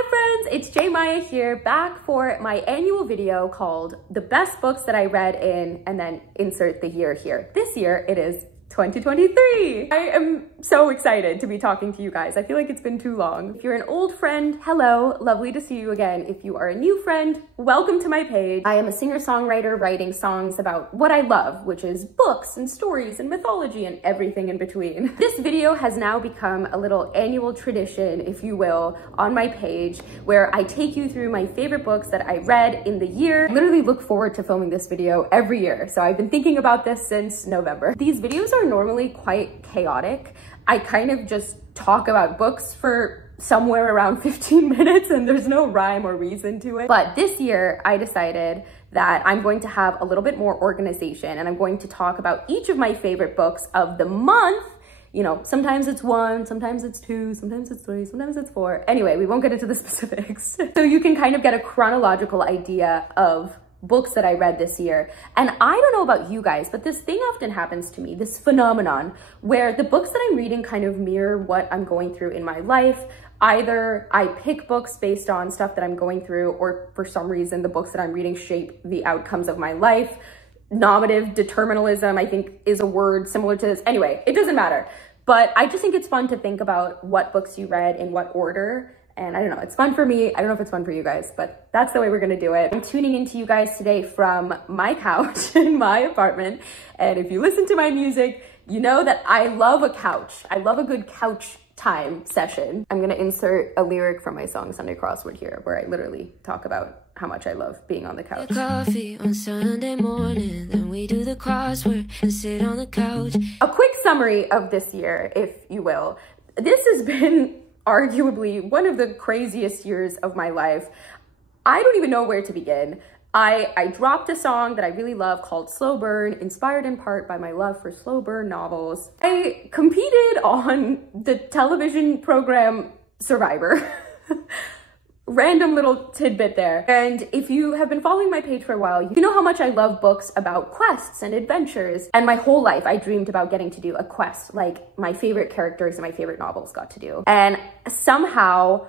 Hi friends, it's J Maya here, back for my annual video called The Best Books That I Read in, and then insert the year here. This year it is 2023. I am so excited to be talking to you guys. I feel like it's been too long. If you're an old friend, hello, lovely to see you again. If you are a new friend, welcome to my page. I am a singer-songwriter writing songs about what I love, which is books and stories and mythology and everything in between. This video has now become a little annual tradition, if you will, on my page, where I take you through my favorite books that I read in the year. I literally look forward to filming this video every year, so I've been thinking about this since November. These videos are normally quite chaotic. I kind of just talk about books for somewhere around 15 minutes and there's no rhyme or reason to it. But this year I decided that I'm going to have a little bit more organization and I'm going to talk about each of my favorite books of the month. You know, sometimes it's one, sometimes it's two, sometimes it's three, sometimes it's four. Anyway, we won't get into the specifics. So you can kind of get a chronological idea of books that I read this year. And I don't know about you guys, but this thing often happens to me, this phenomenon where the books that I'm reading kind of mirror what I'm going through in my life. Either I pick books based on stuff that I'm going through, or for some reason the books that I'm reading shape the outcomes of my life. Nominative determinism, I think, is a word similar to this. Anyway, it doesn't matter. But I just think it's fun to think about what books you read in what order. And I don't know, it's fun for me. I don't know if it's fun for you guys, but that's the way we're gonna do it. I'm tuning into you guys today from my couch in my apartment. And if you listen to my music, you know that I love a couch. I love a good couch time session. I'm gonna insert a lyric from my song Sunday Crossword here, where I literally talk about how much I love being on the couch. Coffee on Sunday morning, then we do the crossword and sit on the couch. A quick summary of this year, if you will. This has been arguably one of the craziest years of my life. I don't even know where to begin. I dropped a song that I really love called Slow Burn, inspired in part by my love for slow burn novels. I competed on the television program Survivor. Random little tidbit there. And if you have been following my page for a while, you know how much I love books about quests and adventures. And my whole life, I dreamed about getting to do a quest like my favorite characters in my favorite novels got to do. And somehow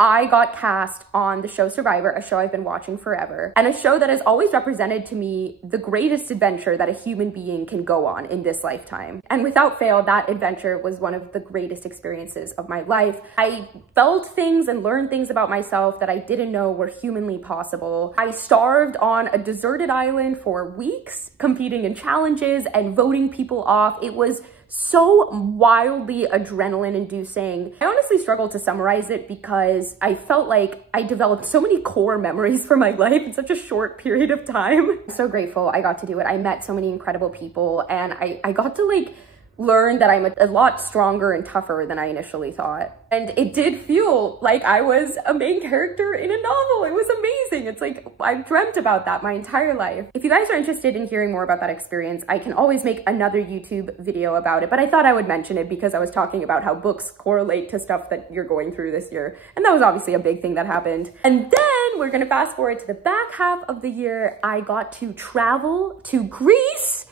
I got cast on the show Survivor, a show I've been watching forever, and a show that has always represented to me the greatest adventure that a human being can go on in this lifetime. And without fail, that adventure was one of the greatest experiences of my life. I felt things and learned things about myself that I didn't know were humanly possible. I starved on a deserted island for weeks, competing in challenges and voting people off. It was so wildly adrenaline inducing. I honestly struggle to summarize it because I felt like I developed so many core memories for my life in such a short period of time. I'm so grateful I got to do it. I met so many incredible people and I got to like learn that I'm a lot stronger and tougher than I initially thought. And it did feel like I was a main character in a novel. It was amazing. It's like, I've dreamt about that my entire life. If you guys are interested in hearing more about that experience, I can always make another YouTube video about it, but I thought I would mention it because I was talking about how books correlate to stuff that you're going through this year. And that was obviously a big thing that happened. And then we're gonna fast forward to the back half of the year. I got to travel to Greece.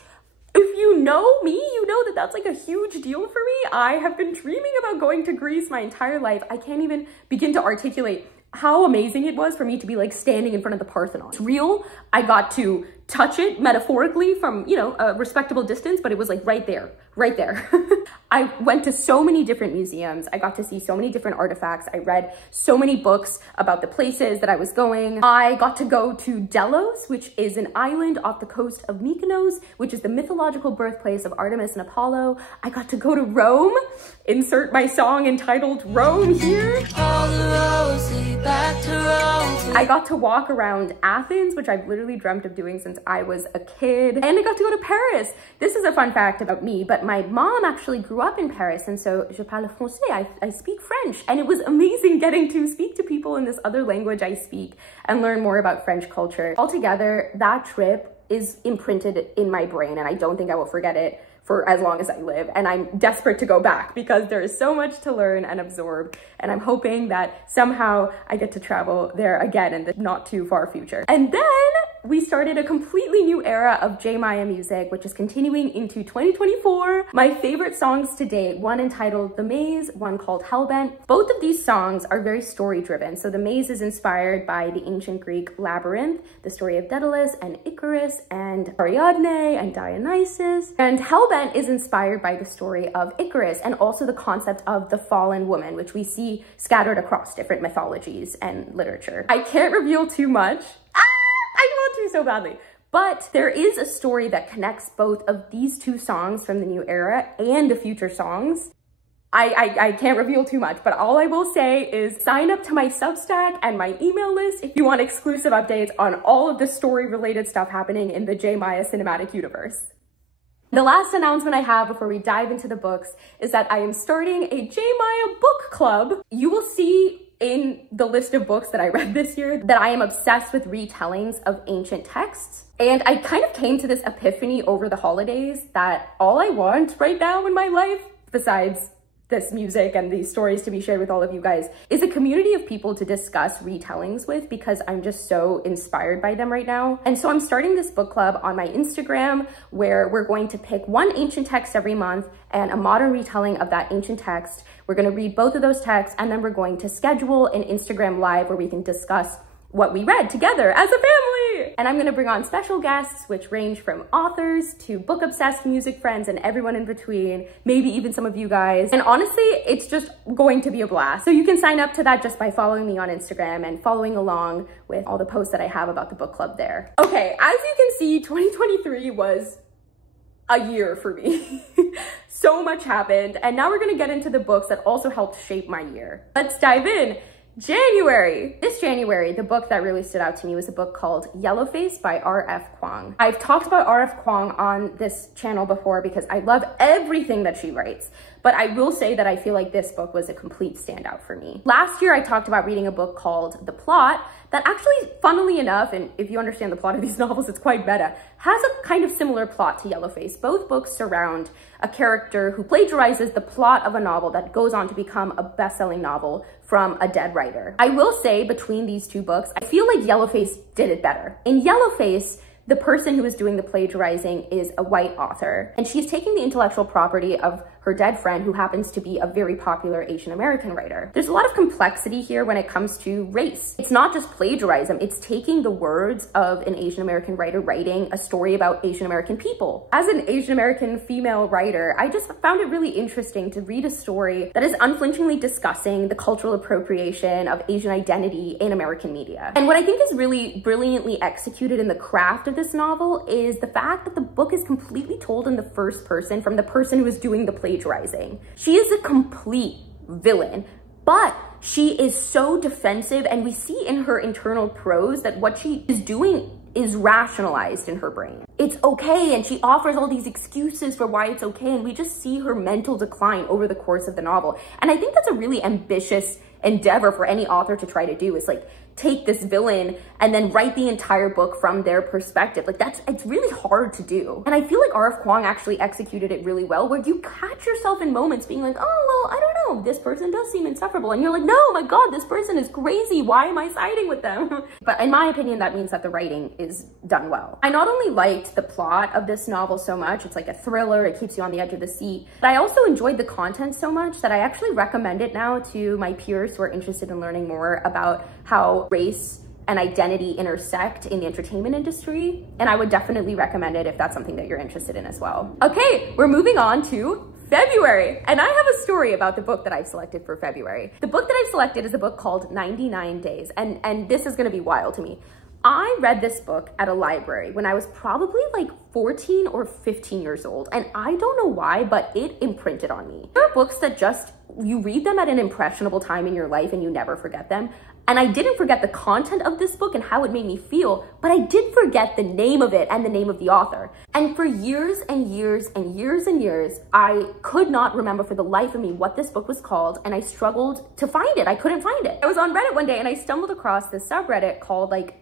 If you know me, you know that that's like a huge deal for me. I have been dreaming about going to Greece my entire life. I can't even begin to articulate how amazing it was for me to be like standing in front of the Parthenon. It's real. I got to touch it metaphorically from, you know, a respectable distance, but it was like right there, right there. I went to so many different museums. I got to see so many different artifacts. I read so many books about the places that I was going. I got to go to Delos, which is an island off the coast of Mykonos, which is the mythological birthplace of Artemis and Apollo. I got to go to Rome, insert my song entitled Rome here. All the roads lead back to Rome. I got to walk around Athens, which I've literally dreamt of doing since I was a kid. And I got to go to Paris. This is a fun fact about me, but my mom actually grew up in Paris, and so je parle français, I speak French. And it was amazing getting to speak to people in this other language I speak and learn more about French culture. Altogether, that trip is imprinted in my brain, and I don't think I will forget it for as long as I live. And I'm desperate to go back because there is so much to learn and absorb. And I'm hoping that somehow I get to travel there again in the not too far future. And then we started a completely new era of J-Maya music, which is continuing into 2024. My favorite songs to date, one entitled The Maze, one called Hellbent. Both of these songs are very story-driven. So The Maze is inspired by the ancient Greek labyrinth, the story of Daedalus and Icarus and Ariadne and Dionysus. And Hellbent is inspired by the story of Icarus and also the concept of the fallen woman, which we see scattered across different mythologies and literature. I can't reveal too much. I want to so badly. But there is a story that connects both of these two songs from the new era and the future songs. I can't reveal too much, but all I will say is sign up to my Substack and my email list if you want exclusive updates on all of the story-related stuff happening in the J-Maya cinematic universe. The last announcement I have before we dive into the books is that I am starting a J-Maya book club. You will see in the list of books that I read this year that I am obsessed with retellings of ancient texts. And I kind of came to this epiphany over the holidays that all I want right now in my life, besides this music and these stories to be shared with all of you guys, is a community of people to discuss retellings with, because I'm just so inspired by them right now. And so I'm starting this book club on my Instagram where we're going to pick one ancient text every month and a modern retelling of that ancient text. We're going to read both of those texts, and then we're going to schedule an Instagram live where we can discuss what we read together as a family. And I'm gonna bring on special guests, which range from authors to book-obsessed music friends and everyone in between, maybe even some of you guys. And honestly, it's just going to be a blast. So you can sign up to that just by following me on Instagram and following along with all the posts that I have about the book club there. Okay, as you can see, 2023 was a year for me. So much happened, and now we're gonna get into the books that also helped shape my year. Let's dive in. January. This January, the book that really stood out to me was a book called Yellowface by R.F. Kuang. I've talked about R.F. Kuang on this channel before because I love everything that she writes, but I will say that I feel like this book was a complete standout for me. Last year, I talked about reading a book called The Plot that actually, funnily enough, and if you understand the plot of these novels, it's quite meta, has a kind of similar plot to Yellowface. Both books surround a character who plagiarizes the plot of a novel that goes on to become a best-selling novel from a dead writer. I will say between these two books, I feel like Yellowface did it better. In Yellowface, the person who is doing the plagiarizing is a white author, and she's taking the intellectual property of her dead friend, who happens to be a very popular Asian American writer. There's a lot of complexity here when it comes to race. It's not just plagiarism, it's taking the words of an Asian American writer writing a story about Asian American people. As an Asian American female writer, I just found it really interesting to read a story that is unflinchingly discussing the cultural appropriation of Asian identity in American media. And what I think is really brilliantly executed in the craft of this novel is the fact that the book is completely told in the first person from the person who is doing the plagiarism. She is a complete villain, but she is so defensive, and we see in her internal prose that what she is doing is rationalized in her brain. It's okay, and she offers all these excuses for why it's okay, and we just see her mental decline over the course of the novel. And I think that's a really ambitious endeavor for any author to try to do, is like take this villain and then write the entire book from their perspective. Like it's really hard to do. And I feel like R.F. Kuang actually executed it really well, where you catch yourself in moments being like, oh, well, I don't know, this person does seem insufferable. And you're like, no, my God, this person is crazy. Why am I siding with them? But in my opinion, that means that the writing is done well. I not only liked the plot of this novel so much, it's like a thriller, it keeps you on the edge of the seat, but I also enjoyed the content so much that I actually recommend it now to my peers who are interested in learning more about how race and identity intersect in the entertainment industry. And I would definitely recommend it if that's something that you're interested in as well. Okay, we're moving on to February. And I have a story about the book that I've selected for February. The book that I've selected is a book called 99 Days. And this is gonna be wild to me. I read this book at a library when I was probably like 14 or 15 years old. And I don't know why, but it imprinted on me. There are books that just, you read them at an impressionable time in your life and you never forget them. And I didn't forget the content of this book and how it made me feel, but I did forget the name of it and the name of the author. And for years and years and years and years, I could not remember for the life of me what this book was called, and I struggled to find it. I couldn't find it. I was on Reddit one day and I stumbled across this subreddit called like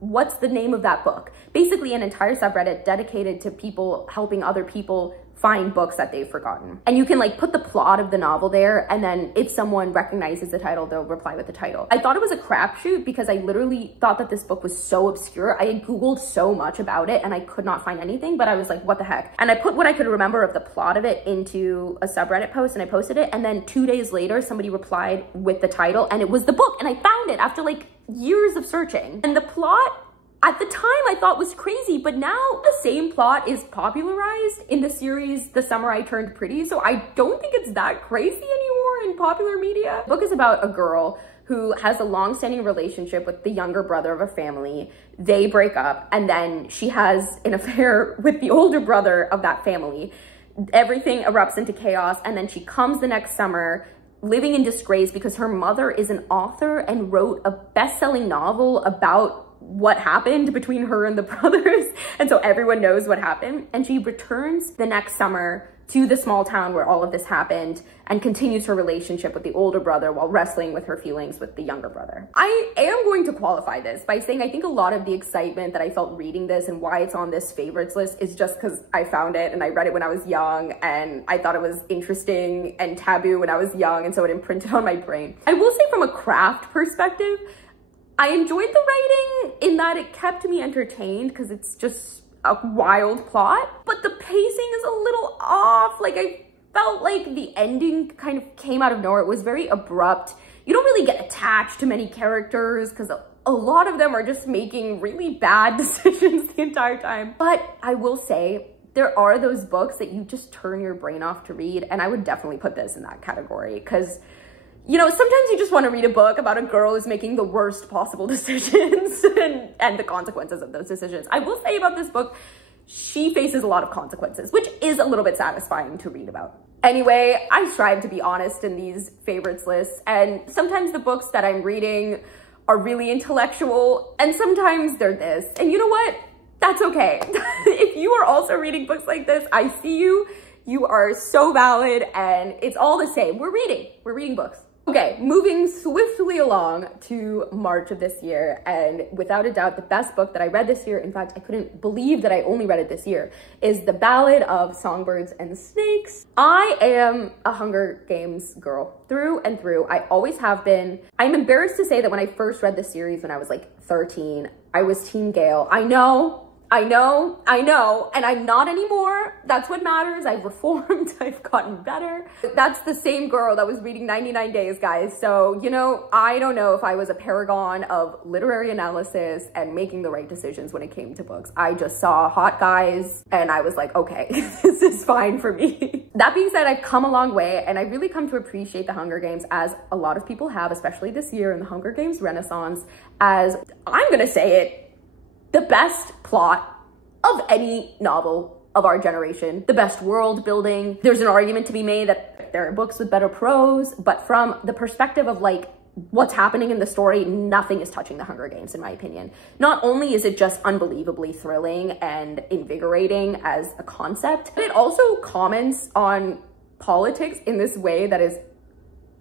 what's the name of that book? Basically an entire subreddit dedicated to people helping other people find books that they've forgotten. And you can like put the plot of the novel there, and then if someone recognizes the title, they'll reply with the title. I thought it was a crapshoot because I literally thought that this book was so obscure. I had Googled so much about it and I could not find anything, but I was like, what the heck? And I put what I could remember of the plot of it into a subreddit post and I posted it. And then 2 days later, somebody replied with the title and it was the book. And I found it after like years of searching. And the plot at the time I thought was crazy, but now the same plot is popularized in the series The Summer I Turned Pretty, so I don't think it's that crazy anymore in popular media. The book is about a girl who has a long-standing relationship with the younger brother of a family. They break up, and then she has an affair with the older brother of that family. Everything erupts into chaos, and then she comes the next summer living in disgrace because her mother is an author and wrote a best-selling novel about what happened between her and the brothers. And so everyone knows what happened. And she returns the next summer to the small town where all of this happened and continues her relationship with the older brother while wrestling with her feelings with the younger brother. I am going to qualify this by saying I think a lot of the excitement that I felt reading this and why it's on this favorites list is just because I found it and I read it when I was young and I thought it was interesting and taboo when I was young, and so it imprinted on my brain. I will say from a craft perspective, I enjoyed the writing in that it kept me entertained because it's just a wild plot, but the pacing is a little off. Like I felt like the ending kind of came out of nowhere. It was very abrupt. You don't really get attached to many characters because a lot of them are just making really bad decisions the entire time. But I will say, there are those books that you just turn your brain off to read, and I would definitely put this in that category because, you know, sometimes you just want to read a book about a girl who's making the worst possible decisions and the consequences of those decisions. I will say about this book, she faces a lot of consequences, which is a little bit satisfying to read about. Anyway, I strive to be honest in these favorites lists, and sometimes the books that I'm reading are really intellectual, and sometimes they're this. And you know what? That's okay. If you are also reading books like this, I see you. You are so valid, and it's all the same. We're reading books. Okay, moving swiftly along to March of this year, and without a doubt, the best book that I read this year, in fact, I couldn't believe that I only read it this year, is The Ballad of Songbirds and Snakes. I am a Hunger Games girl through and through. I always have been. I'm embarrassed to say that when I first read the series when I was like 13, I was Team Gale. I know, and I'm not anymore. That's what matters. I've reformed, I've gotten better. That's the same girl that was reading 99 Days, guys. So, you know, I don't know if I was a paragon of literary analysis and making the right decisions when it came to books. I just saw hot guys and I was like, okay, this is fine for me. That being said, I've come a long way and I really come to appreciate the Hunger Games, as a lot of people have, especially this year in the Hunger Games Renaissance, as, I'm gonna say it, the best plot of any novel of our generation, the best world building. There's an argument to be made that there are books with better prose, but from the perspective of like what's happening in the story, nothing is touching the Hunger Games, in my opinion. Not only is it just unbelievably thrilling and invigorating as a concept, but it also comments on politics in this way that is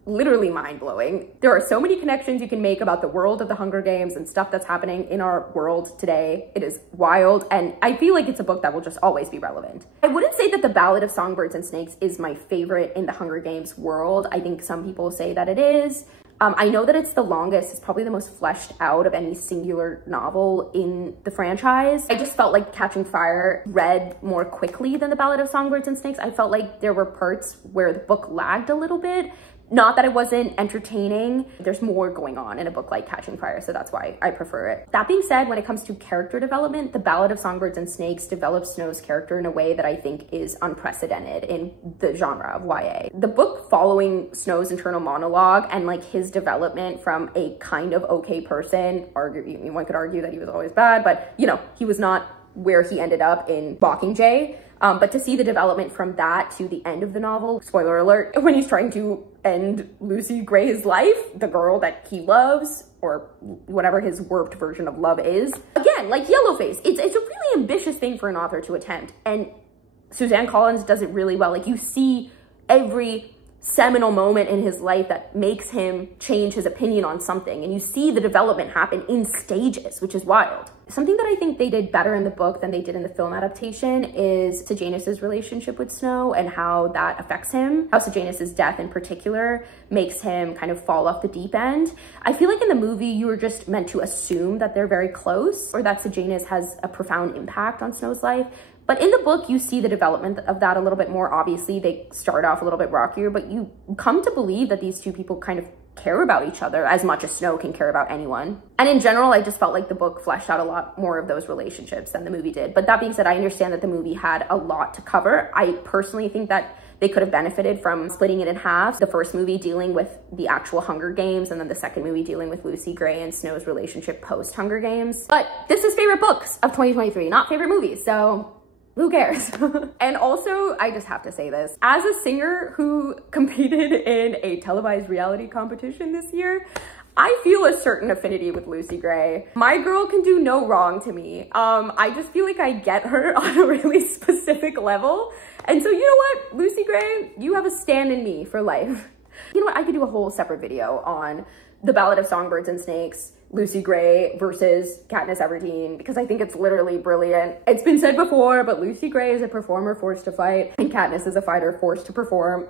literally mind-blowing. There are so many connections you can make about the world of the Hunger Games and stuff that's happening in our world today. It is wild, and I feel like it's a book that will just always be relevant. I wouldn't say that The Ballad of Songbirds and Snakes is my favorite in the Hunger Games world. I think some people say that it is. I know that it's the longest. It's probably the most fleshed out of any singular novel in the franchise. I just felt like Catching Fire read more quickly than The Ballad of Songbirds and Snakes. I felt like there were parts where the book lagged a little bit. Not that it wasn't entertaining. There's more going on in a book like Catching Fire, so that's why I prefer it. That being said, when it comes to character development, The Ballad of Songbirds and Snakes develops Snow's character in a way that I think is unprecedented in the genre of YA. The book following Snow's internal monologue and like his development from a kind of okay person, one could argue that he was always bad, but you know, he was not where he ended up in Mockingjay. But to see the development from that to the end of the novel, spoiler alert, when he's trying to end Lucy Gray's life, the girl that he loves, or whatever his warped version of love is. Again, like Yellowface, it's a really ambitious thing for an author to attempt. And Suzanne Collins does it really well. Like you see every seminal moment in his life that makes him change his opinion on something. And you see the development happen in stages, which is wild. Something that I think they did better in the book than they did in the film adaptation is Sejanus's relationship with Snow and how that affects him. How Sejanus's death in particular makes him kind of fall off the deep end. I feel like in the movie, you were just meant to assume that they're very close or that Sejanus has a profound impact on Snow's life. But in the book, you see the development of that a little bit more. Obviously, they start off a little bit rockier, but you come to believe that these two people kind of care about each other as much as Snow can care about anyone. And in general, I just felt like the book fleshed out a lot more of those relationships than the movie did. But that being said, I understand that the movie had a lot to cover. I personally think that they could have benefited from splitting it in half. The first movie dealing with the actual Hunger Games, and then the second movie dealing with Lucy Gray and Snow's relationship post-Hunger Games. But this is favorite books of 2023, not favorite movies, so who cares? And also, I just have to say this, as a singer who competed in a televised reality competition this year, I feel a certain affinity with Lucy Gray. My girl can do no wrong to me. I just feel like I get her on a really specific level. And so you know what, Lucy Gray, you have a stand in me for life. You know what, I could do a whole separate video on the Ballad of Songbirds and Snakes, Lucy Gray versus Katniss Everdeen, because I think it's literally brilliant. It's been said before, but Lucy Gray is a performer forced to fight, and Katniss is a fighter forced to perform.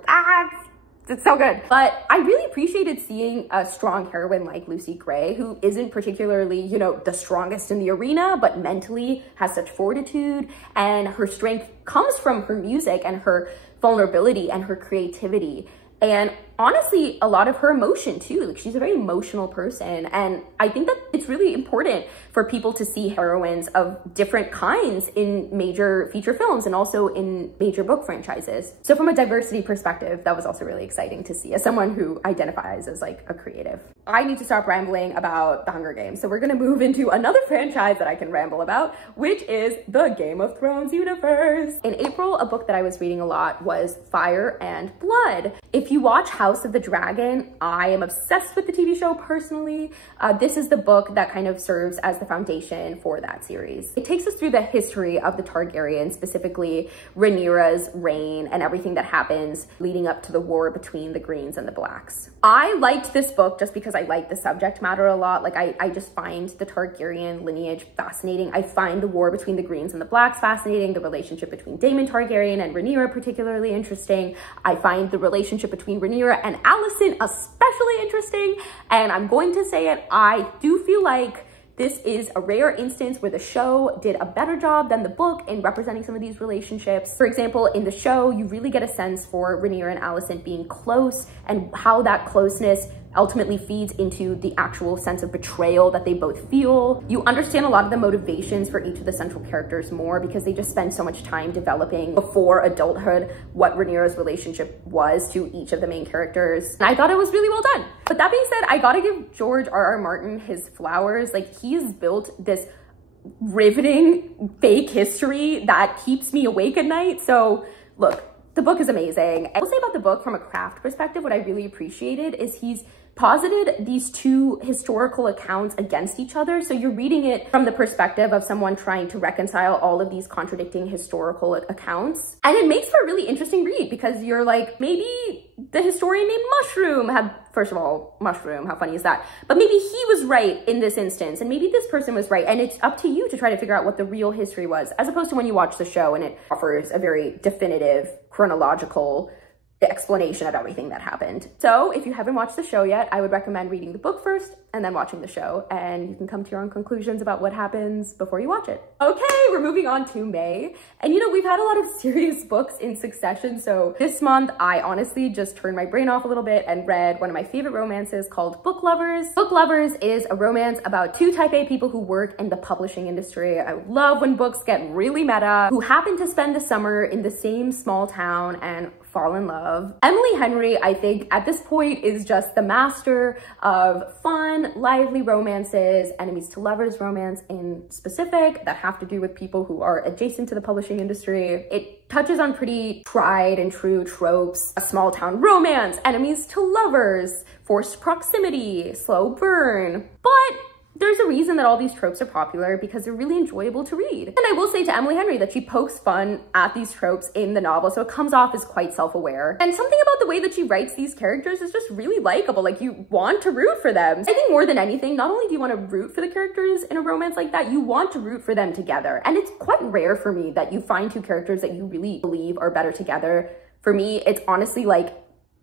It's so good. But I really appreciated seeing a strong heroine like Lucy Gray, who isn't particularly, you know, the strongest in the arena, but mentally has such fortitude, and her strength comes from her music and her vulnerability and her creativity. And honestly, a lot of her emotion too. Like, she's a very emotional person. And I think that it's really important for people to see heroines of different kinds in major feature films and also in major book franchises. So from a diversity perspective, that was also really exciting to see as someone who identifies as like a creative. I need to stop rambling about the Hunger Games. So we're gonna move into another franchise that I can ramble about, which is the Game of Thrones universe. In April, a book that I was reading a lot was Fire and Blood. If you watch House of the Dragon, I am obsessed with the TV show personally. This is the book that kind of serves as the foundation for that series. It takes us through the history of the Targaryens, specifically Rhaenyra's reign and everything that happens leading up to the war between the Greens and the Blacks. I liked this book just because I like the subject matter a lot. Like, I just find the Targaryen lineage fascinating. I find the war between the Greens and the Blacks fascinating, the relationship between Daemon Targaryen and Rhaenyra particularly interesting. I find the relationship between Rhaenyra and Alicent especially interesting, and I'm going to say it, I do feel like this is a rare instance where the show did a better job than the book in representing some of these relationships. For example, in the show, you really get a sense for Rhaenyra and Alicent being close and how that closeness ultimately feeds into the actual sense of betrayal that they both feel. You understand a lot of the motivations for each of the central characters more because they just spend so much time developing before adulthood what Rhaenyra's relationship was to each of the main characters. And I thought it was really well done. But that being said, I gotta give George R.R. Martin his flowers. Like, he's built this riveting fake history that keeps me awake at night. So look, the book is amazing. I will say about the book from a craft perspective, what I really appreciated is he's posited these two historical accounts against each other. So you're reading it from the perspective of someone trying to reconcile all of these contradicting historical accounts. And it makes for a really interesting read because you're like, maybe the historian named Mushroom had, first of all, Mushroom, how funny is that? But maybe he was right in this instance, and maybe this person was right. And it's up to you to try to figure out what the real history was, as opposed to when you watch the show and it offers a very definitive chronological explanation of everything that happened. So if you haven't watched the show yet, I would recommend reading the book first and then watching the show, and you can come to your own conclusions about what happens before you watch it. Okay, we're moving on to May. And you know, we've had a lot of serious books in succession. So this month, I honestly just turned my brain off a little bit and read one of my favorite romances called Book Lovers. Book Lovers is a romance about two type A people who work in the publishing industry. I love when books get really meta, who happen to spend the summer in the same small town and fall in love. Emily Henry, I think at this point, is just the master of fun, lively romances, enemies to lovers romance in specific, that have to do with people who are adjacent to the publishing industry. It touches on pretty tried and true tropes: a small town romance, enemies to lovers, forced proximity, slow burn. But There's a reason that all these tropes are popular, because they're really enjoyable to read. And I will say to Emily Henry that she pokes fun at these tropes in the novel, so it comes off as quite self-aware. And something about the way that she writes these characters is just really likable. Like, you want to root for them. I think more than anything, not only do you want to root for the characters in a romance like that, you want to root for them together. And it's quite rare for me that you find two characters that you really believe are better together. For me, it's honestly like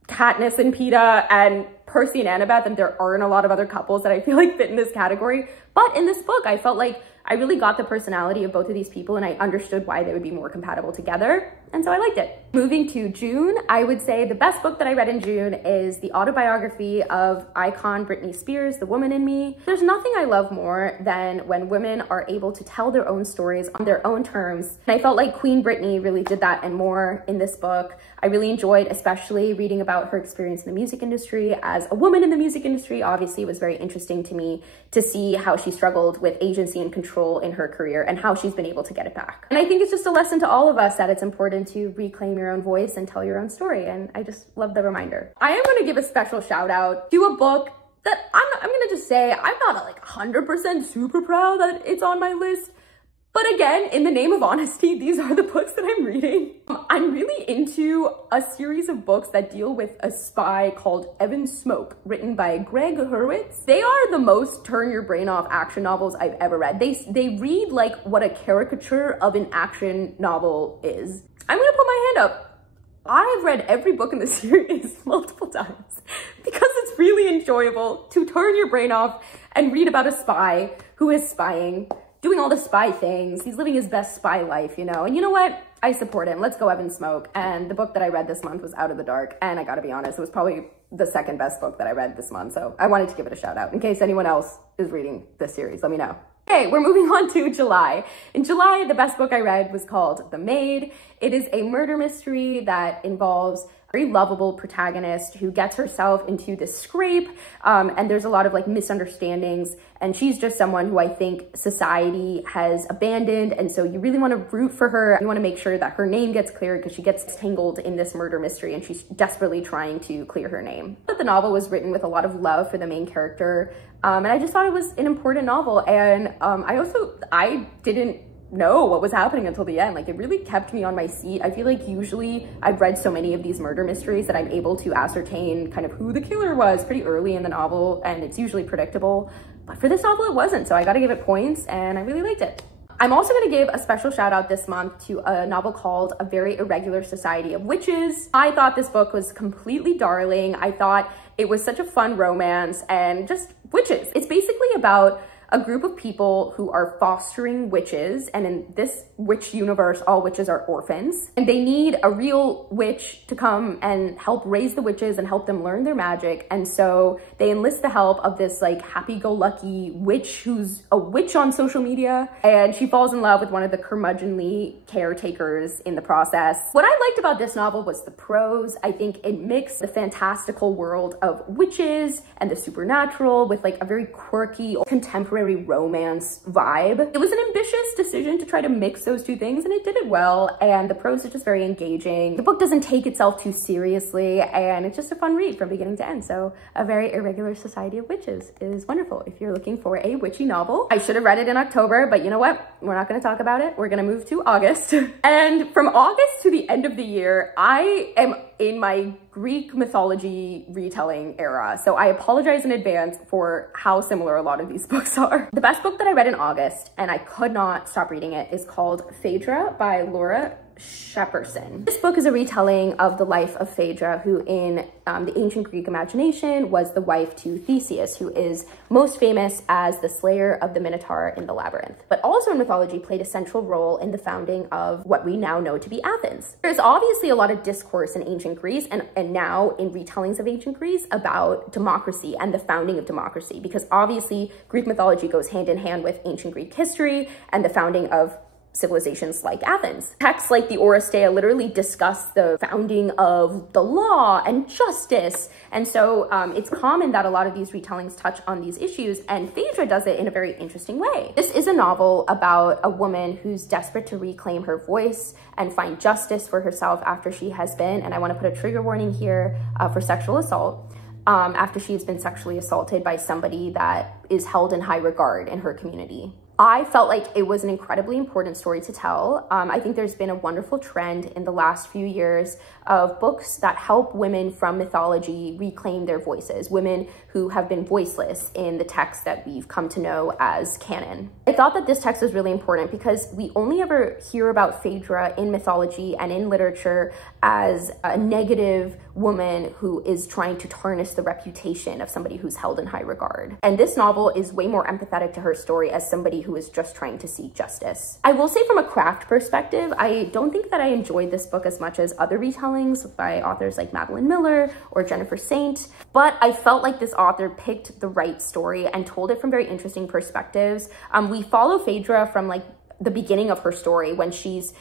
Katniss and Peeta and Percy and Annabeth, and there aren't a lot of other couples that I feel like fit in this category. But in this book, I felt like I really got the personality of both of these people, and I understood why they would be more compatible together. And so I liked it. Moving to June, I would say the best book that I read in June is the autobiography of icon Britney Spears, The Woman in Me. There's nothing I love more than when women are able to tell their own stories on their own terms. And I felt like Queen Britney really did that and more in this book. I really enjoyed especially reading about her experience in the music industry. As a woman in the music industry, obviously it was very interesting to me to see how she struggled with agency and control in her career and how she's been able to get it back. And I think it's just a lesson to all of us that it's important to reclaim your own voice and tell your own story. And I just love the reminder. I am going to give a special shout out to a book that I'm going to just say I'm not like 100% super proud that it's on my list. But again, in the name of honesty, these are the books that I'm reading. I'm really into a series of books that deal with a spy called Evan Smoke, written by Gregg Hurwitz. They are the most turn your brain off action novels I've ever read. They read like what a caricature of an action novel is. I'm gonna put my hand up. I've read every book in the series multiple times because it's really enjoyable to turn your brain off and read about a spy who is spying, doing all the spy things. He's living his best spy life, you know? And you know what? I support him. Let's go Evan Smoke. And the book that I read this month was Out of the Dark. And I gotta be honest, it was probably the second best book that I read this month. So I wanted to give it a shout out in case anyone else is reading this series. Let me know. Okay, we're moving on to July. In July, the best book I read was called The Maid. It is a murder mystery that involves very lovable protagonist who gets herself into this scrape, and there's a lot of like misunderstandings, and she's just someone who I think society has abandoned, and so you really want to root for her. You want to make sure that her name gets cleared because she gets tangled in this murder mystery and she's desperately trying to clear her name. But the novel was written with a lot of love for the main character, and I just thought it was an important novel. And I didn't know what was happening until the end. Like, it really kept me on my seat. I feel like usually I've read so many of these murder mysteries that I'm able to ascertain kind of who the killer was pretty early in the novel, and it's usually predictable. But for this novel, it wasn't, so I gotta give it points, and I really liked it. I'm also gonna give a special shout out this month to a novel called A Very Irregular Society of Witches. I thought this book was completely darling. I thought it was such a fun romance and just witches. It's basically about a group of people who are fostering witches, and in this witch universe, all witches are orphans, and they need a real witch to come and help raise the witches and help them learn their magic. And so they enlist the help of this like happy-go-lucky witch who's a witch on social media, and she falls in love with one of the curmudgeonly caretakers in the process. What I liked about this novel was the prose. I think it mixed the fantastical world of witches and the supernatural with like a very quirky, contemporary romance vibe. It was an ambitious decision to try to mix those two things, and it did it well, and the prose is just very engaging. The book doesn't take itself too seriously, and it's just a fun read from beginning to end. So A Very Irregular Society of Witches is wonderful if you're looking for a witchy novel. I should have read it in October, but you know what? We're not going to talk about it. We're going to move to August. And from August to the end of the year, I am in my Greek mythology retelling era. So I apologize in advance for how similar a lot of these books are. The best book that I read in August, and I could not stop reading it, is called Phaedra by Laura Shepperson. This book is a retelling of the life of Phaedra, who in the ancient Greek imagination was the wife to Theseus, who is most famous as the slayer of the Minotaur in the Labyrinth, but also in mythology played a central role in the founding of what we now know to be Athens. There's obviously a lot of discourse in ancient Greece and now in retellings of ancient Greece about democracy and the founding of democracy, because obviously Greek mythology goes hand in hand with ancient Greek history and the founding of civilizations like Athens. Texts like the Oresteia literally discuss the founding of the law and justice. And so it's common that a lot of these retellings touch on these issues, and Phaedra does it in a very interesting way. This is a novel about a woman who's desperate to reclaim her voice and find justice for herself after she has been, and I want to put a trigger warning here for sexual assault, after she's been sexually assaulted by somebody that is held in high regard in her community. I felt like it was an incredibly important story to tell. I think there's been a wonderful trend in the last few years of books that help women from mythology reclaim their voices, women who have been voiceless in the text that we've come to know as canon. I thought that this text was really important because we only ever hear about Phaedra in mythology and in literature as a negative woman who is trying to tarnish the reputation of somebody who's held in high regard. And this novel is way more empathetic to her story as somebody who is just trying to seek justice. I will say from a craft perspective, I don't think that I enjoyed this book as much as other retellings by authors like Madeline Miller or Jennifer Saint, but I felt like this author picked the right story and told it from very interesting perspectives. We follow Phaedra from like the beginning of her story when she's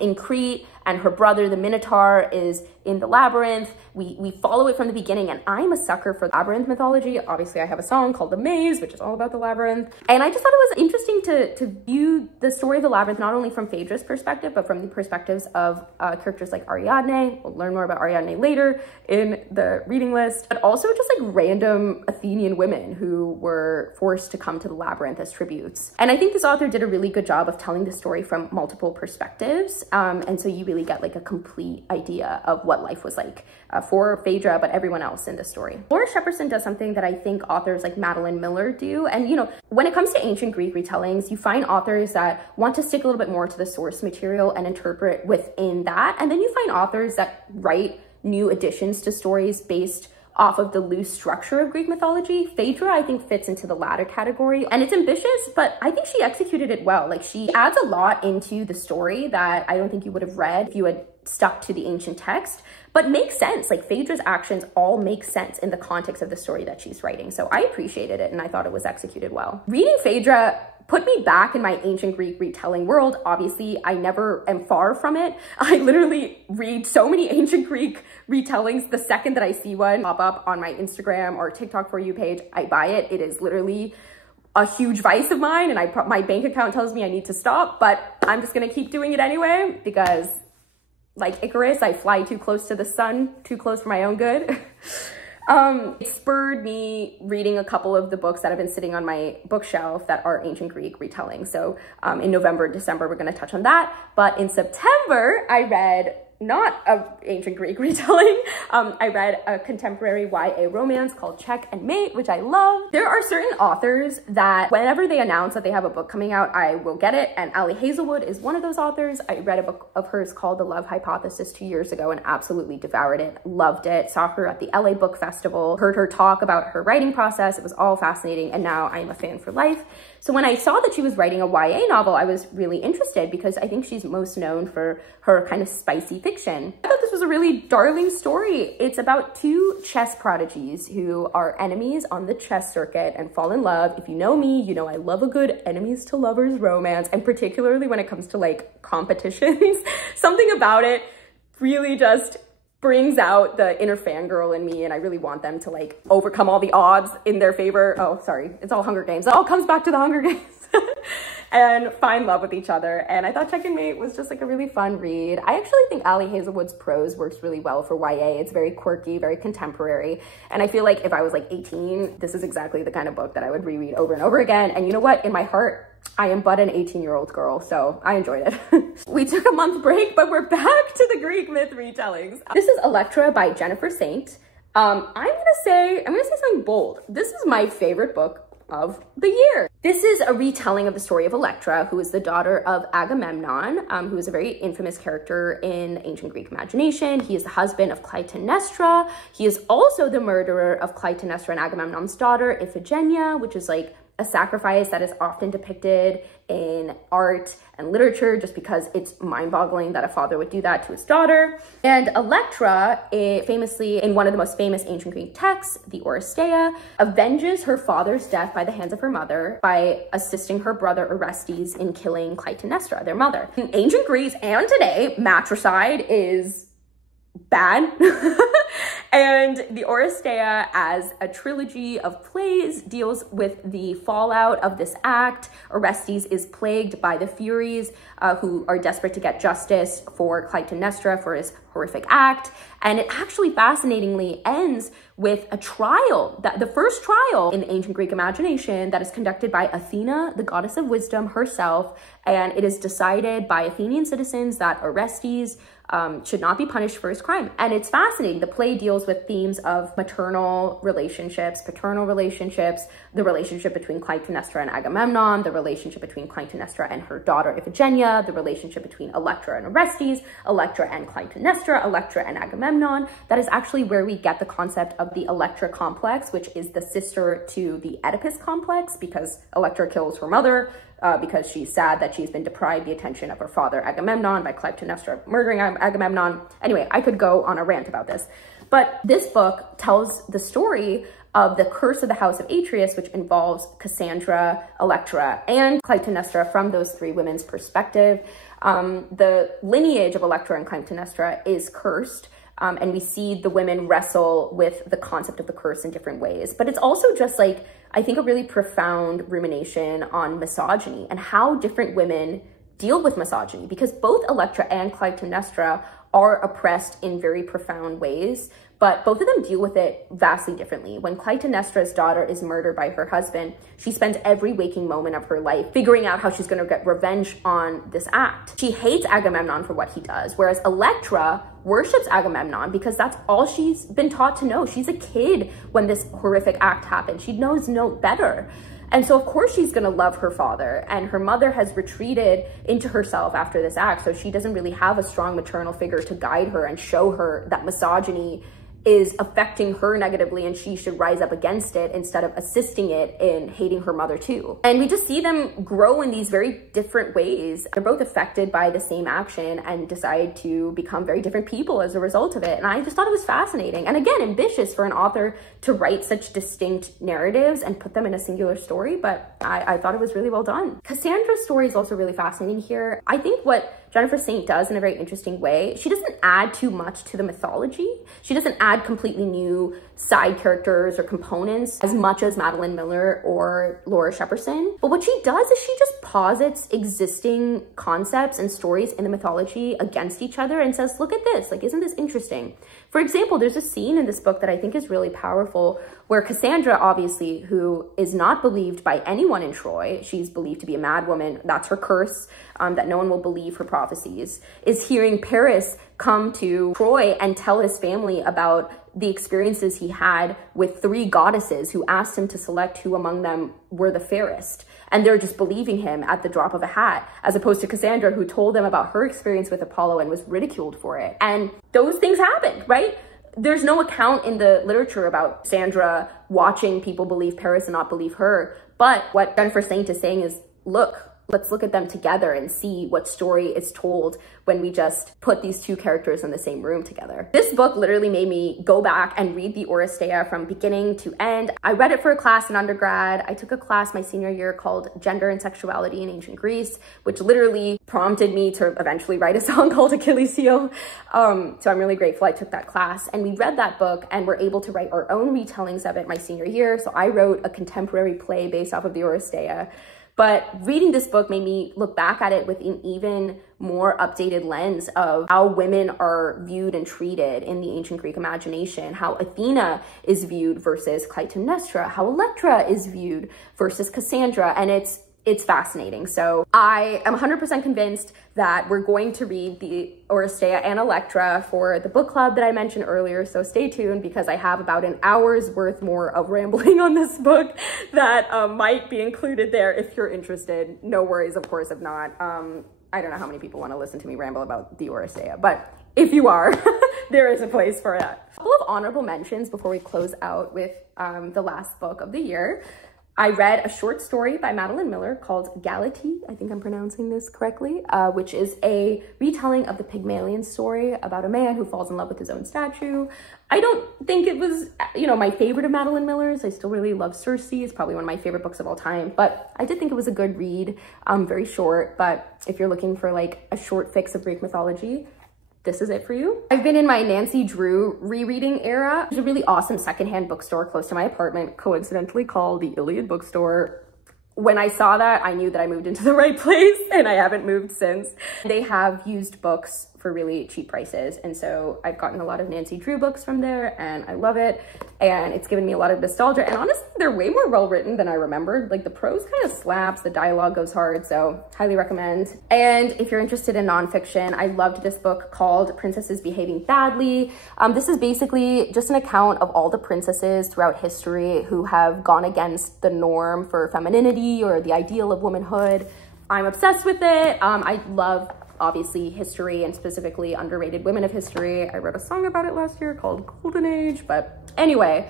in Crete and her brother, the Minotaur, is in the labyrinth. We follow it from the beginning, and I'm a sucker for labyrinth mythology. Obviously, I have a song called The Maze, which is all about the labyrinth. And I just thought it was interesting to view the story of the labyrinth, not only from Phaedra's perspective, but from the perspectives of characters like Ariadne. We'll learn more about Ariadne later in the reading list, but also just like random Athenian women who were forced to come to the labyrinth as tributes. And I think this author did a really good job of telling the story from multiple perspectives. And so you really get like a complete idea of what life was like for Phaedra, but everyone else in the story. Laura Shepperson does something that I think authors like Madeline Miller do. And, you know, when it comes to ancient Greek retellings, you find authors that want to stick a little bit more to the source material and interpret within that. And then you find authors that write new additions to stories based off of the loose structure of Greek mythology. Phaedra, I think, fits into the latter category, and it's ambitious, but I think she executed it well. Like, she adds a lot into the story that I don't think you would have read if you had stuck to the ancient text, but makes sense. Like, Phaedra's actions all make sense in the context of the story that she's writing. So I appreciated it, and I thought it was executed well. Reading Phaedra put me back in my ancient Greek retelling world. Obviously, I never am far from it. I literally read so many ancient Greek retellings. The second that I see one pop up on my Instagram or TikTok For You page, I buy it. It is literally a huge vice of mine, and my bank account tells me I need to stop, but I'm just gonna keep doing it anyway because, like Icarus, I fly too close to the sun, too close for my own good. It spurred me reading a couple of the books that have been sitting on my bookshelf that are ancient Greek retelling. So in November and December, we're going to touch on that. But in September, I read not an ancient Greek retelling. I read a contemporary YA romance called Check and Mate, which I love. There are certain authors that whenever they announce that they have a book coming out, I will get it. And Hazelwood is one of those authors. I read a book of hers called The Love Hypothesis 2 years ago and absolutely devoured it, loved it, saw her at the LA Book Festival, heard her talk about her writing process. It was all fascinating. And now I am a fan for life. So when I saw that she was writing a YA novel, I was really interested because I think she's most known for her kind of spicy fiction. I thought this was a really darling story. It's about two chess prodigies who are enemies on the chess circuit and fall in love. If you know me, you know I love a good enemies to lovers romance, and particularly when it comes to like competitions. Something about it really just brings out the inner fangirl in me, and I really want them to like overcome all the odds in their favor. Oh, sorry, it's all Hunger Games. It all comes back to the Hunger Games. And find love with each other. And I thought Check and Mate was just like a really fun read. I actually think Hazelwood's prose works really well for YA. It's very quirky, very contemporary. And I feel like if I was like 18, this is exactly the kind of book that I would reread over and over again. And you know what? In my heart, I am but an 18-year-old girl, so I enjoyed it. We took a month break, but we're back to the Greek myth retellings. This is Elektra by Jennifer Saint. I'm gonna say something bold. This is my favorite book of the year. This is a retelling of the story of Elektra, who is the daughter of Agamemnon, who is a very infamous character in ancient Greek imagination. He is the husband of Clytemnestra. He is also the murderer of Clytemnestra and Agamemnon's daughter, Iphigenia, which is like a sacrifice that is often depicted in art and literature just because it's mind-boggling that a father would do that to his daughter. And Elektra, famously in one of the most famous ancient Greek texts, the Oresteia, avenges her father's death by the hands of her mother by assisting her brother Orestes in killing Clytemnestra, their mother. In ancient Greece and today, matricide is bad. And the Oresteia, as a trilogy of plays, deals with the fallout of this act. Orestes is plagued by the Furies, who are desperate to get justice for Clytemnestra, for his horrific act. And it actually fascinatingly ends with a trial, the first trial in the ancient Greek imagination that is conducted by Athena, the goddess of wisdom herself. And it is decided by Athenian citizens that Orestes should not be punished for his crime. And it's fascinating. The play deals with themes of maternal relationships, paternal relationships, the relationship between Clytemnestra and Agamemnon, the relationship between Clytemnestra and her daughter Iphigenia, the relationship between Electra and Orestes, Electra and Clytemnestra, Electra and Agamemnon. That is actually where we get the concept of the Electra complex, which is the sister to the Oedipus complex, because Electra kills her mother, because she's sad that she's been deprived the attention of her father Agamemnon by Clytemnestra murdering Agamemnon. Anyway, I could go on a rant about this. But this book tells the story of the curse of the house of Atreus, which involves Cassandra, Electra, and Clytemnestra from those three women's perspective. The lineage of Electra and Clytemnestra is cursed. And we see the women wrestle with the concept of the curse in different ways. But it's also just like, I think, a really profound rumination on misogyny and how different women deal with misogyny, because both Electra and Clytemnestra are oppressed in very profound ways, but both of them deal with it vastly differently. When Clytemnestra's daughter is murdered by her husband, she spends every waking moment of her life figuring out how she's going to get revenge on this act. She hates Agamemnon for what he does, whereas Electra worships Agamemnon because that's all she's been taught to know. She's a kid when this horrific act happened. She knows no better. And so of course she's gonna love her father, and her mother has retreated into herself after this act, so she doesn't really have a strong maternal figure to guide her and show her that misogyny is affecting her negatively and she should rise up against it instead of assisting it in hating her mother too. And we just see them grow in these very different ways. They're both affected by the same action and decide to become very different people as a result of it. And I just thought it was fascinating. And again, ambitious for an author to write such distinct narratives and put them in a singular story, but I thought it was really well done. Cassandra's story is also really fascinating here. I think what Jennifer Saint does in a very interesting way, she doesn't add too much to the mythology. She doesn't add completely new side characters or components as much as Madeline Miller or Laura Shepperson. But what she does is she just posits existing concepts and stories in the mythology against each other and says, look at this, like, isn't this interesting? For example, there's a scene in this book that I think is really powerful where Cassandra, obviously, who is not believed by anyone in Troy, she's believed to be a mad woman, that's her curse, that no one will believe her prophecies, is hearing Paris come to Troy and tell his family about the experiences he had with three goddesses who asked him to select who among them were the fairest. And they're just believing him at the drop of a hat, as opposed to Cassandra, who told them about her experience with Apollo and was ridiculed for it. And those things happened, right? There's no account in the literature about Sandra watching people believe Paris and not believe her. But what Jennifer Saint is saying is, look, let's look at them together and see what story is told when we just put these two characters in the same room together. This book literally made me go back and read the Oresteia from beginning to end. I read it for a class in undergrad. I took a class my senior year called Gender and Sexuality in Ancient Greece, which literally prompted me to eventually write a song called Achilles Heel. So I'm really grateful I took that class. And we read that book and were able to write our own retellings of it my senior year. So I wrote a contemporary play based off of the Oresteia. But reading this book made me look back at it with an even more updated lens of how women are viewed and treated in the ancient Greek imagination, how Athena is viewed versus Clytemnestra, how Electra is viewed versus Cassandra, and it's fascinating. So I am 100% convinced that we're going to read the Oresteia and Electra for the book club that I mentioned earlier. So stay tuned, because I have about an hour's worth more of rambling on this book that might be included there if you're interested. No worries, of course, if not. I don't know how many people want to listen to me ramble about the Oresteia, but if you are, there is a place for that. A couple of honorable mentions before we close out with the last book of the year. I read a short story by Madeline Miller called Galatea, I think I'm pronouncing this correctly, which is a retelling of the Pygmalion story about a man who falls in love with his own statue. I don't think it was, my favorite of Madeline Miller's. I still really love Circe. It's probably one of my favorite books of all time, but I did think it was a good read, very short, but if you're looking for like a short fix of Greek mythology, this is it for you. I've been in my Nancy Drew rereading era. There's a really awesome secondhand bookstore close to my apartment, coincidentally called the Iliad Bookstore. When I saw that, I knew that I moved into the right place, and I haven't moved since. They have used books for really cheap prices. And so I've gotten a lot of Nancy Drew books from there and I love it. And it's given me a lot of nostalgia. And honestly, they're way more well written than I remembered. Like the prose kind of slaps, the dialogue goes hard, so highly recommend. And if you're interested in nonfiction, I loved this book called Princesses Behaving Badly. This is basically just an account of all the princesses throughout history who have gone against the norm for femininity or the ideal of womanhood. I'm obsessed with it. I love, obviously, history and specifically underrated women of history. I wrote a song about it last year called Golden Age, but anyway,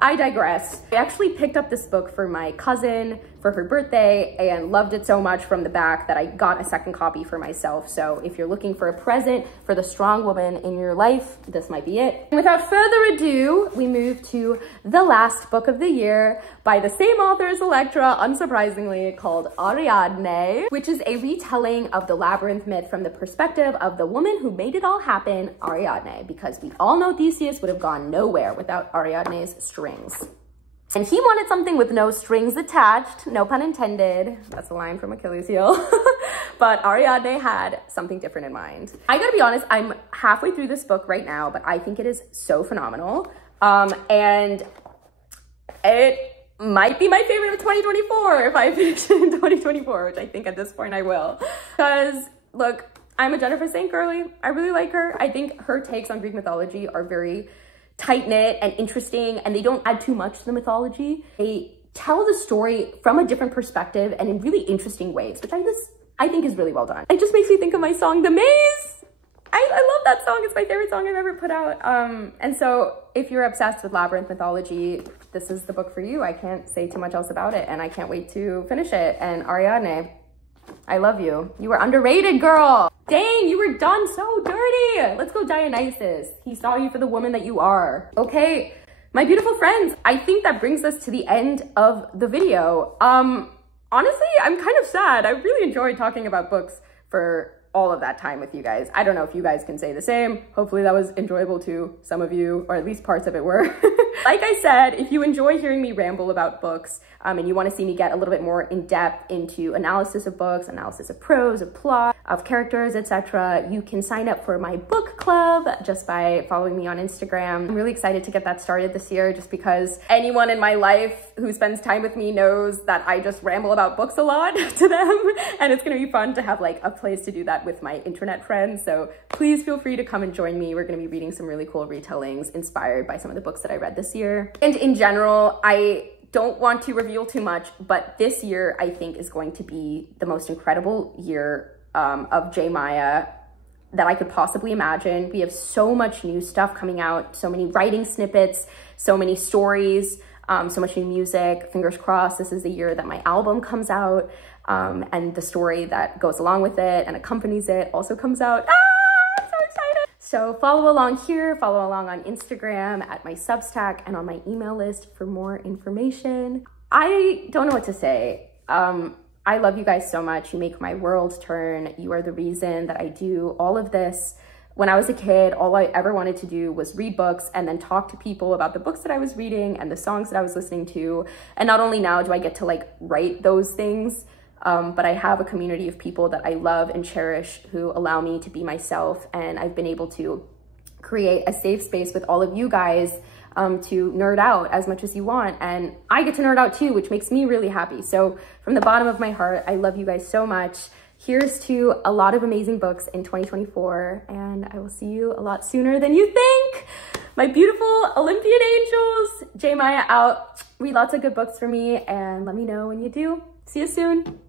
I digress. I actually picked up this book for my cousin for her birthday and loved it so much from the back that I got a second copy for myself. So if you're looking for a present for the strong woman in your life, this might be it. And without further ado, we move to the last book of the year by the same author as Elektra, unsurprisingly, called Ariadne, which is a retelling of the labyrinth myth from the perspective of the woman who made it all happen, Ariadne, because we all know Theseus would have gone nowhere without Ariadne's strings. And he wanted something with no strings attached, no pun intended. That's a line from Achilles' heel. But Ariadne had something different in mind. I gotta be honest, I'm halfway through this book right now, but I think it is so phenomenal. And it might be my favorite of 2024 if I finish it in 2024, which I think at this point I will. Because, look, I'm a Jennifer Saint girly. I really like her. I think her takes on Greek mythology are very tight-knit and interesting, and they don't add too much to the mythology. They tell the story from a different perspective and in really interesting ways, which I think is really well done. It just makes me think of my song, The Maze. I love that song. It's my favorite song I've ever put out. And so if you're obsessed with labyrinth mythology, this is the book for you. I can't say too much else about it, and I can't wait to finish it. And Ariadne, I love you. You were underrated, girl. Dang, you were done so dirty. Let's go Dionysus. He saw you for the woman that you are. Okay, my beautiful friends, I think that brings us to the end of the video. Honestly, I'm kind of sad. I really enjoyed talking about books for all of that time with you guys. I don't know if you guys can say the same. Hopefully that was enjoyable to some of you, or at least parts of it were. Like I said, if you enjoy hearing me ramble about books and you want to see me get a little bit more in depth into analysis of books, analysis of prose, of plot, of characters, etc., you can sign up for my book club just by following me on Instagram. I'm really excited to get that started this year just because anyone in my life who spends time with me knows that I just ramble about books a lot to them, and it's going to be fun to have like a place to do that with my internet friends. So please feel free to come and join me. We're going to be reading some really cool retellings inspired by some of the books that I read this year. And in general, I don't want to reveal too much, but this year I think is going to be the most incredible year of J. Maya that I could possibly imagine. We have so much new stuff coming out, so many writing snippets, so many stories, so much new music. Fingers crossed this is the year that my album comes out, and the story that goes along with it and accompanies it also comes out. I'm so excited. So follow along here, follow along on Instagram, at my Substack, and on my email list for more information. I don't know what to say. I love you guys so much. You make my world turn. You are the reason that I do all of this. When I was a kid, all I ever wanted to do was read books and then talk to people about the books that I was reading and the songs that I was listening to. And not only now do I get to like write those things, but I have a community of people that I love and cherish who allow me to be myself. And I've been able to create a safe space with all of you guys to nerd out as much as you want. And I get to nerd out too, which makes me really happy. So from the bottom of my heart, I love you guys so much. Here's to a lot of amazing books in 2024, and I will see you a lot sooner than you think. My beautiful Olympian angels, J. Maya out. Read lots of good books for me, and let me know when you do. See you soon.